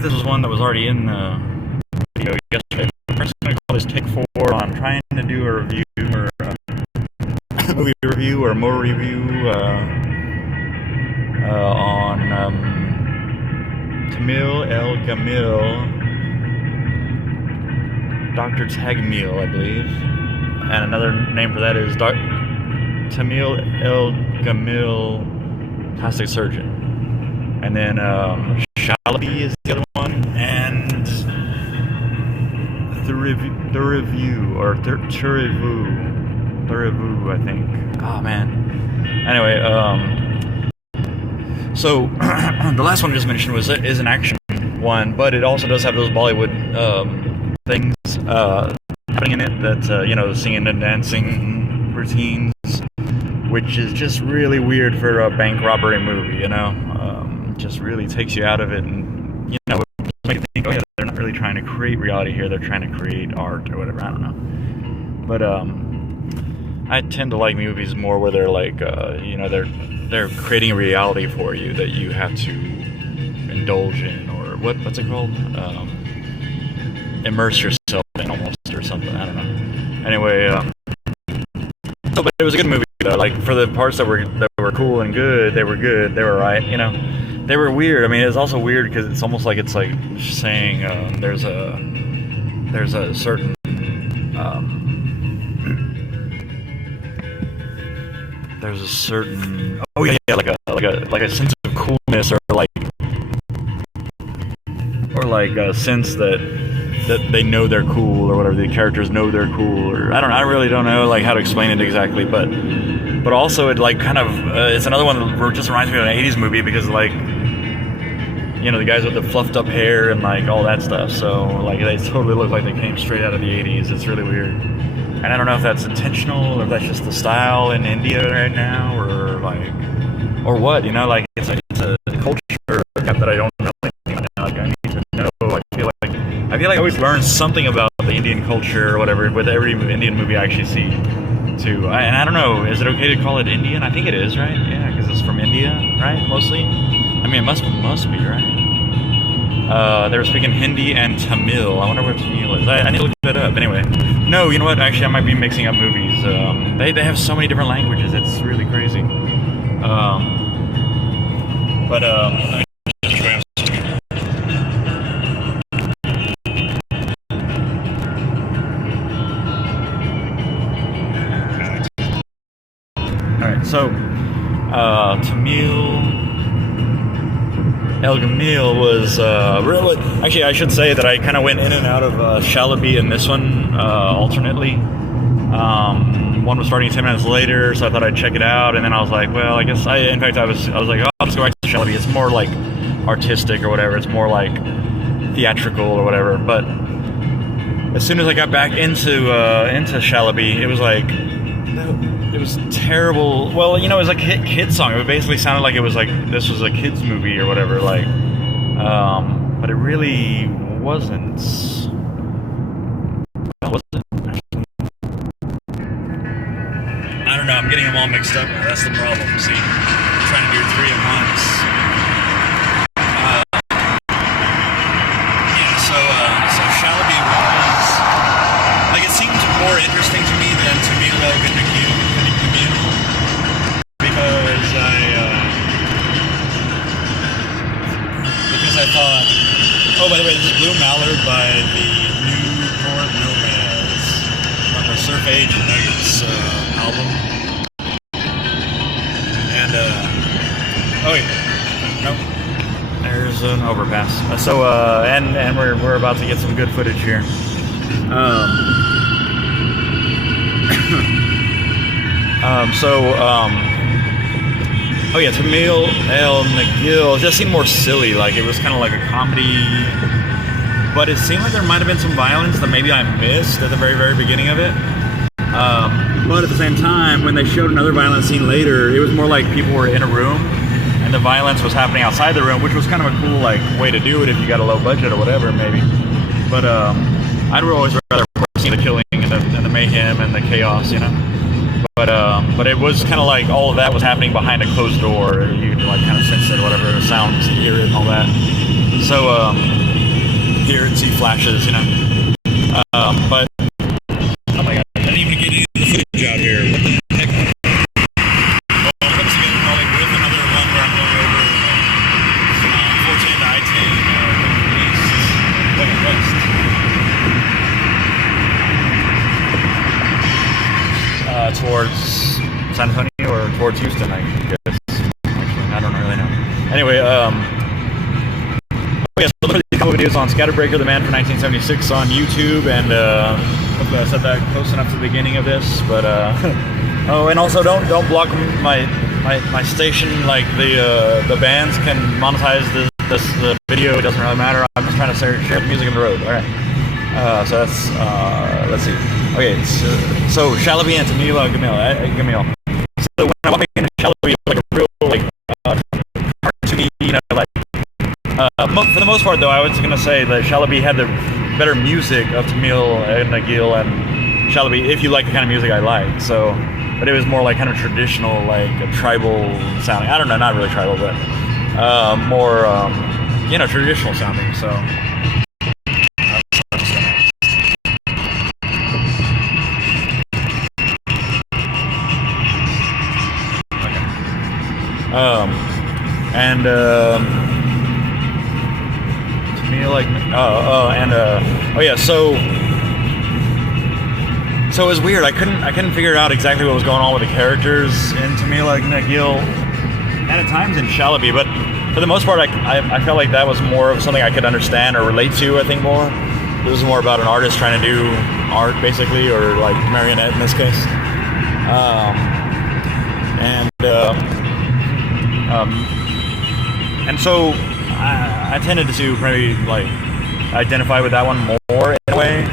this was one that was already in the video yesterday. I'm just going to call this take 4 on trying to do a review or a movie review or more review on Gamil, Dr. Gamil, I believe. And another name for that is Gamil, plastic surgeon. And then Shalaby is the other one, and Thurivu, I think. Oh man. Anyway, so the last one I just mentioned is an action one, but it also does have those Bollywood things happening in it. That singing and dancing routines, which is just really weird for a bank robbery movie. Just really takes you out of it, and make you think, oh yeah, they're not really trying to create reality here, they're trying to create art or whatever, I don't know. But I tend to like movies more where they're like they're creating a reality for you that you have to indulge in, or what's it called, immerse yourself in almost, or something, I don't know. Anyway, but it was a good movie though. Like, for the parts that were cool and good, they were right, They were weird. I mean, it's also weird because it's almost like it's like saying there's a certain like a sense of coolness, or like a sense that they know they're cool, or whatever, the characters know they're cool, or I really don't know like how to explain it exactly, but also it like kind of it's another one that just reminds me of an 80s movie, because like the guys with the fluffed up hair and like all that stuff, so like they totally look like they came straight out of the 80s. It's really weird, and I don't know if that's intentional or if that's just the style in India right now, or what, like it's a culture that I don't know anything about now. Like, I need to know. I feel like I always learn something about the Indian culture or whatever with every Indian movie I actually see too. And I don't know, is it okay to call it Indian? I think it is, right? Yeah, because it's from India, right? Mostly. I mean, it must be, right? They were speaking Hindi and Tamil. I wonder what Tamil is. I need to look that up. Anyway, no, you know what? Actually, I might be mixing up movies. They have so many different languages. It's really crazy. Alright, so Gamil was really... Actually, I should say that I kind of went in and out of Shalaby in this one alternately. One was starting 10 minutes later, so I thought I'd check it out, and then I was like, well, I guess I was like, oh, I'll just go back to Shalaby. It's more like artistic or whatever. It's more like theatrical or whatever. But as soon as I got back into Shalaby, it was like... It was terrible. Well, it was like a kid's song. It basically sounded like it was like this was a kid's movie or whatever. Like, but it really wasn't. Was it? I don't know. I'm getting them all mixed up. That's the problem. See, I'm trying to do 3 at once. So Shalaby was like, it seemed more interesting to me than Tamil because I thought, oh, by the way, this is Blue Mallard by the Newport Nomads from the Surf Age and Nuggets album. And oh yeah, nope, there's an overpass. And we're about to get some good footage here. Oh yeah, Thurivu&Nabil just seemed more silly. Like, it was kind of like a comedy, but it seemed like there might have been some violence that maybe I missed at the very, very beginning of it. But at the same time, when they showed another violent scene later, it was more like people were in a room and the violence was happening outside the room, which was kind of a cool way to do it if you got a low budget or whatever, maybe. But I'd always rather see the killing and the mayhem and the chaos, But it was kind of like all of that was happening behind a closed door. You could kind of sense it, whatever, the sounds, hear it, and all that. So hear and see flashes, you know. But oh my god, I didn't even get any of the footage out here. What the heck? Well, it comes together probably with another one where I'm going over 410 to I-10 east, like west. Towards San Antonio or towards Houston, I guess. Actually, I don't really know. Anyway, yeah, so look at these couple videos on ScatterBreaker, the man from 1976 on YouTube, and hopefully I said that close enough to the beginning of this. But oh, and also don't block my station. Like the bands can monetize the video. It doesn't really matter. I'm just trying to share the music on the road. All right. So that's let's see. Okay, so Shalaby and Gamil. So when I'm making Shalaby, like a real like cartoony, you know, like for the most part though, I was gonna say that Shalaby had the better music of Thurivu&Nabil and Shalaby, if you like the kind of music I like. So, but it was more like kind of traditional, like a tribal sounding. I don't know, not really tribal, but more you know, traditional sounding. So. To me, like, oh yeah, so it was weird. I couldn't figure out exactly what was going on with the characters in Thurivu&Nabil and at times in Shalaby, but for the most part, I felt like that was more of something I could understand or relate to. I think more. It was more about an artist trying to do art, basically, or like marionette in this case. And so I tended to maybe like identify with that one more in a way.